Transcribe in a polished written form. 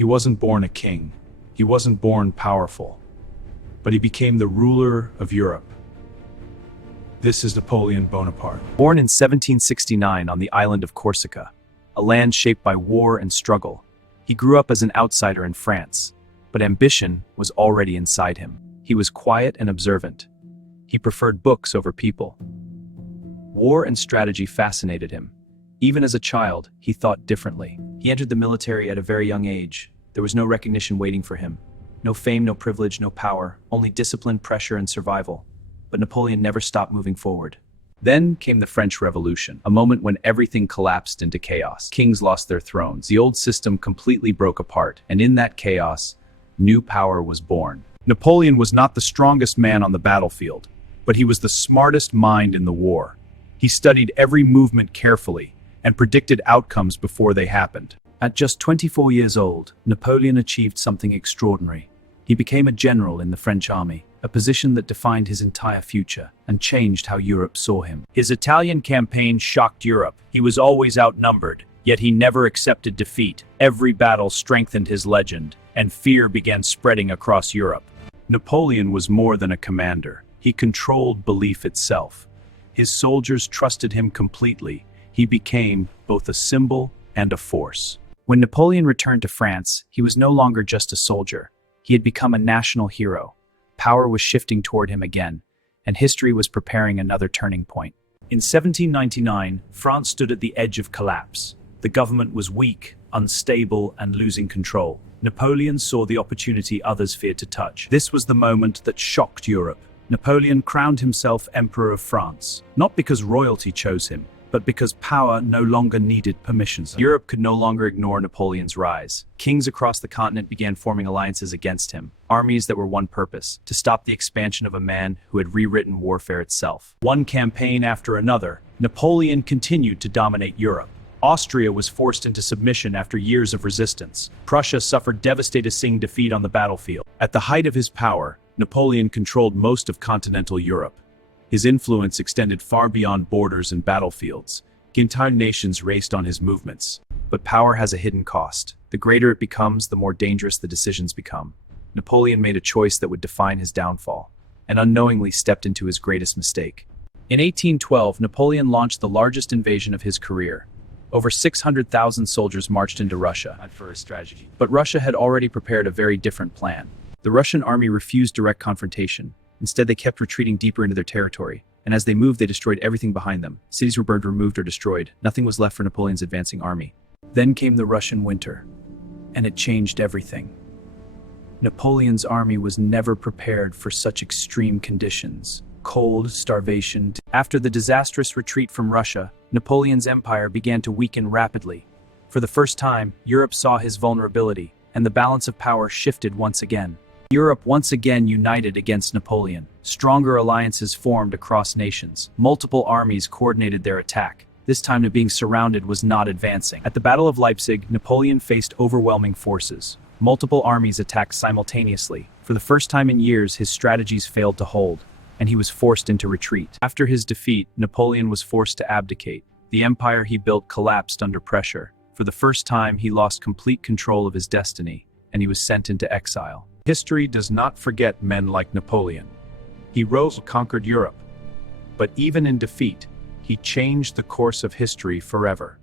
He wasn't born a king. He wasn't born powerful. But he became the ruler of Europe. This is Napoleon Bonaparte. Born in 1769 on the island of Corsica, a land shaped by war and struggle, he grew up as an outsider in France, but ambition was already inside him. He was quiet and observant. He preferred books over people. War and strategy fascinated him. Even as a child, he thought differently. He entered the military at a very young age. There was no recognition waiting for him. No fame, no privilege, no power, only discipline, pressure, and survival. But Napoleon never stopped moving forward. Then came the French Revolution, a moment when everything collapsed into chaos. Kings lost their thrones. The old system completely broke apart, and in that chaos, new power was born. Napoleon was not the strongest man on the battlefield, but he was the smartest mind in the war. He studied every movement carefully and predicted outcomes before they happened. At just 24 years old, Napoleon achieved something extraordinary. He became a general in the French army, a position that defined his entire future and changed how Europe saw him. His Italian campaign shocked Europe. He was always outnumbered, yet he never accepted defeat. Every battle strengthened his legend, and fear began spreading across Europe. Napoleon was more than a commander. He controlled belief itself. His soldiers trusted him completely. He became both a symbol and a force. When Napoleon returned to France, he was no longer just a soldier. He had become a national hero. Power was shifting toward him again, and history was preparing another turning point. In 1799, France stood at the edge of collapse. The government was weak, unstable, and losing control. Napoleon saw the opportunity others feared to touch. This was the moment that shocked Europe. Napoleon crowned himself Emperor of France, not because royalty chose him, but because power no longer needed permissions. Europe could no longer ignore Napoleon's rise. Kings across the continent began forming alliances against him, armies that were one purpose: to stop the expansion of a man who had rewritten warfare itself. One campaign after another, Napoleon continued to dominate Europe. Austria was forced into submission after years of resistance. Prussia suffered devastating defeat on the battlefield. At the height of his power, Napoleon controlled most of continental Europe. His influence extended far beyond borders and battlefields. Entire nations raced on his movements. But power has a hidden cost. The greater it becomes, the more dangerous the decisions become. Napoleon made a choice that would define his downfall, and unknowingly stepped into his greatest mistake. In 1812, Napoleon launched the largest invasion of his career. Over 600,000 soldiers marched into Russia. But Russia had already prepared a very different plan. The Russian army refused direct confrontation. Instead, they kept retreating deeper into their territory, and as they moved, they destroyed everything behind them. Cities were burned, removed, or destroyed. Nothing was left for Napoleon's advancing army. Then came the Russian winter, and it changed everything. Napoleon's army was never prepared for such extreme conditions. Cold, starvation. After the disastrous retreat from Russia, Napoleon's empire began to weaken rapidly. For the first time, Europe saw his vulnerability, and the balance of power shifted once again. Europe once again united against Napoleon. Stronger alliances formed across nations. Multiple armies coordinated their attack. This time, being surrounded was not advancing. At the Battle of Leipzig, Napoleon faced overwhelming forces. Multiple armies attacked simultaneously. For the first time in years, his strategies failed to hold, and he was forced into retreat. After his defeat, Napoleon was forced to abdicate. The empire he built collapsed under pressure. For the first time, he lost complete control of his destiny, and he was sent into exile. History does not forget men like Napoleon. He rose and conquered Europe. But even in defeat, he changed the course of history forever.